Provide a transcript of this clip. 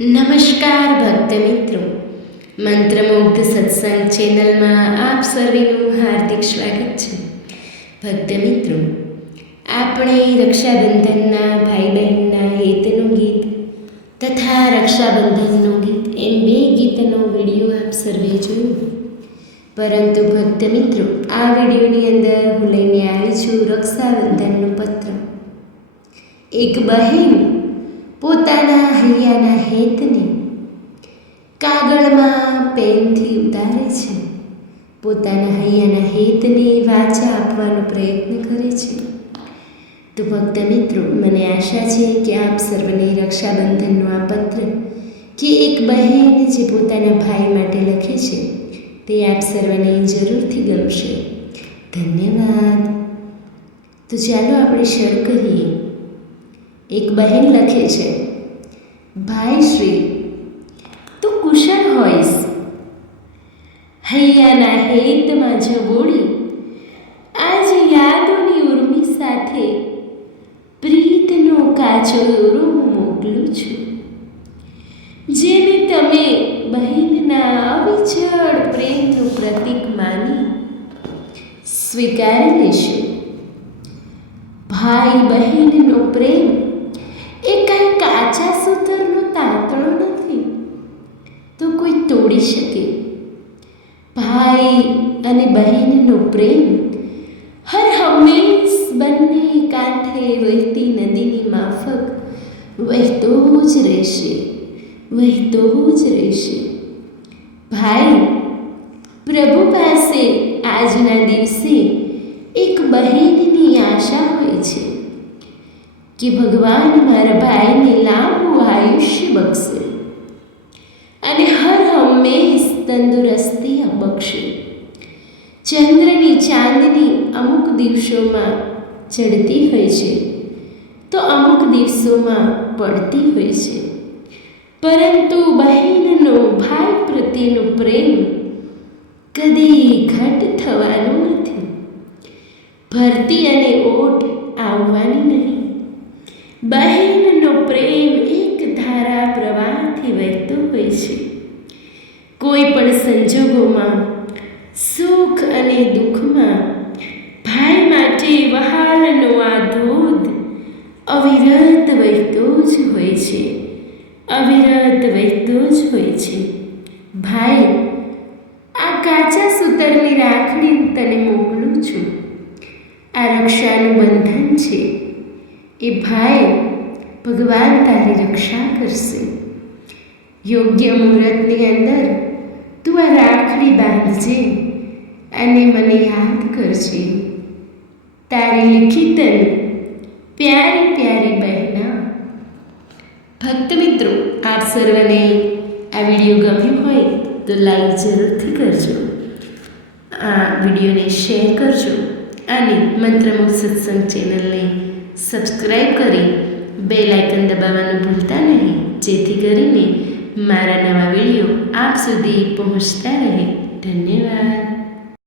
નમસ્કાર ભક્ત મિત્રો, મંત્રમુગ્ધ સત્સંગ ચેનલમાં આપ સર્વેનું હાર્દિક સ્વાગત છે. ભક્ત મિત્રો, આપણે રક્ષાબંધનના ભાઈ બહેનના હિતનું ગીત તથા રક્ષાબંધનનું ગીત એમ બે ગીતનો વિડીયો આપ સર્વે જોયું. પરંતુ ભક્ત મિત્રો, આ વિડીયોની અંદર હું લઈને આવી છું રક્ષાબંધનનું પત્ર. એક બહેન પોતાના હૈયાના હેતને કાગળમાં પેનથી ઉતારે છે. પોતાના હૈયાના હેતને વાચા આપવાનો પ્રયત્ન કરે છે. તો ભક્ત મિત્રો, મને આશા છે કે આપ સર્વને રક્ષાબંધનનો આ પત્ર કે એક બહેન જે પોતાના ભાઈ માટે લખે છે તે આપ સર્વને જરૂરથી ગમશે. ધન્યવાદ. તો ચાલો આપણે શરૂ કરીએ. એક બહેન લખે છે, ભાઈ શ્રી, તું કુશળ હોઈશ. હૈયાના હેતમાં જગોડી આજ યાદોની ઉર્મી સાથે પ્રીતનો કાચો દોરો હું મોકલું છું, જેને તમે બહેનના અવિચળ પ્રેમનું પ્રતીક માની સ્વીકારી લેશો. ભાઈ બહેનનો પ્રેમ એ કાંઈ કાચા સૂતરનો તાંતણો નથી તો કોઈ તોડી શકે. ભાઈ અને બહેનનો પ્રેમ હર હંમેશ બંને કાંઠે વહેતી નદીની માફક વહેતો જ રહેશે, વહેતો જ રહેશે. ભાઈ, પ્રભુ પાસે આજના દિવસે એક બહેનની આશા હોય છે કે ભગવાન મારા ભાઈને લાંબુ આયુષ્ય બક્ષે અને હર હંમેશ તંદુરસ્તી બક્ષે. ચંદ્રની ચાંદની અમુક દિવસોમાં ચડતી હોય છે તો અમુક દિવસોમાં પડતી હોય છે, પરંતુ બહેનનો ભાઈ પ્રત્યેનો પ્રેમ કદી ઘટ થવાનો નથી. ભરતી અને ઓટ આવવાની નહીં. બહેનનો પ્રેમ એક ધારા પ્રવાહથી વહેતો હોય છે. કોઈ પણ સંજોગોમાં, સુખ અને દુઃખમાં ભાઈ માટે વહાલનો આ ધોધ અવિરત વહેતો જ હોય છે, અવિરત વહેતો જ હોય છે. ભાઈ, આ કાચા સૂતરની રાખડી તને મોકલું છું. આ રક્ષાનું બંધન છે. એ ભાઈ, ભગવાન તારી રક્ષા કરશે. યોગ્ય મુહૂર્તની અંદર તું આ રાખડી બાંધજે અને મને યાદ કરજે. તારી લિખિતન પ્યારી પ્યારી બહેના. ભક્ત મિત્રો, આપ સર્વને આ વિડીયો ગમ્યો હોય તો લાઈક જરૂરથી કરજો, આ વિડીયોને શેર કરજો અને મંત્રમુગ્ધ સત્સંગ ચેનલને સબસ્ક્રાઈબ કરી બેલ આઇકન દબાવવાનું ભૂલતા નહીં, જેથી કરીને મારા નવા વિડીયો આપ સુધી પહોંચતા રહે. ધન્યવાદ.